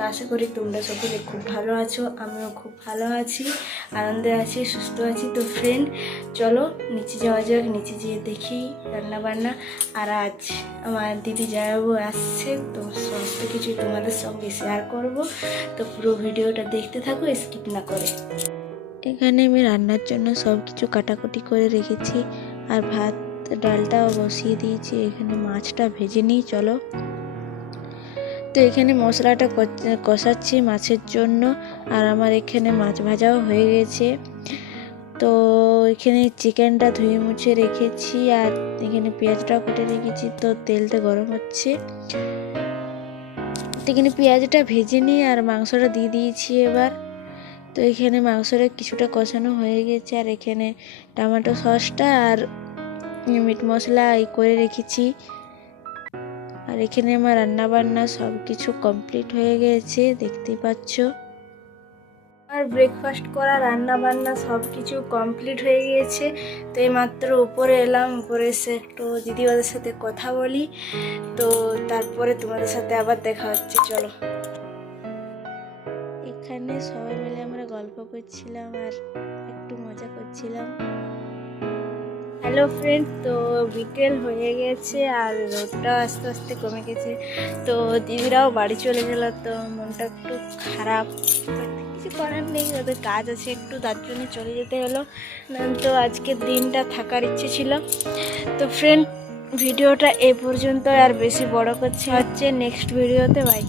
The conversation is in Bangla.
তো আশা করি তোমরা সকলে খুব ভালো আছো, আমিও খুব ভালো আছি, আনন্দে আছি, সুস্থ আছি। তো ফ্রেন্ড চলো নিচে যাওয়া যাক, নিচে যেয়ে দেখি রান্না বান্না। আর আজ আমার দিদি জামাইবাবু আসছে, তো সমস্ত কিছু তোমাদের সঙ্গে শেয়ার করব। তো পুরো ভিডিওটা দেখতে থাকো, স্কিপ না করে। এখানে আমি রান্নার জন্য সব কিছু কাটাকুটি করে রেখেছি, আর ভাত ডালটাও বসিয়ে দিয়েছি। এখানে মাছটা ভেজে নিই চলো। তো এখানে মশলাটা কষাচ্ছি মাছের জন্য, আর আমার এখানে মাছ ভাজাও হয়ে গেছে। তো এখানে চিকেনটা ধুয়ে মুছে রেখেছি, আর এখানে পেঁয়াজটা কেটে রেখেছি। তো তেলটা গরম হচ্ছে, তো এখানে পেঁয়াজটা ভেজে নিই আর মাংসটা দিয়ে দিয়েছি এবার। তো এখানে মাংসটা কিছুটা কষানো হয়ে গেছে, আর এখানে টমেটো সসটা আর মিট মশলা করে রেখেছি। আর এখানে আমার রান্না বান্না সব কিছু কমপ্লিট হয়ে গেছে, দেখতেই পাচ্ছ। আর ব্রেকফাস্ট করা, রান্না বান্না সব কিছু কমপ্লিট হয়ে গিয়েছে। তো এইমাত্র উপরে এলাম, উপরে এসে একটু দিদি ওদের সাথে কথা বলি। তো তারপরে তোমাদের সাথে আবার দেখা হচ্ছে, চলো। এখানে সবাই মিলে আমরা গল্প করছিলাম আর একটু মজা করছিলাম। হ্যালো ফ্রেন্ড, তো বিকেল হয়ে গেছে আর রোদটাও আস্তে আস্তে কমে গেছে। তো দিদিরাও বাড়ি চলে গেল, তো মনটা একটু খারাপ। কিছু করার নেই, ওদের কাজ আছে একটু, তার জন্য চলে যেতে হলো। তো আজকের দিনটা থাকার ইচ্ছে ছিল। তো ফ্রেন্ড ভিডিওটা এ পর্যন্ত, আর বেশি বড় করছে হচ্ছে নেক্সট ভিডিওতে। বাই।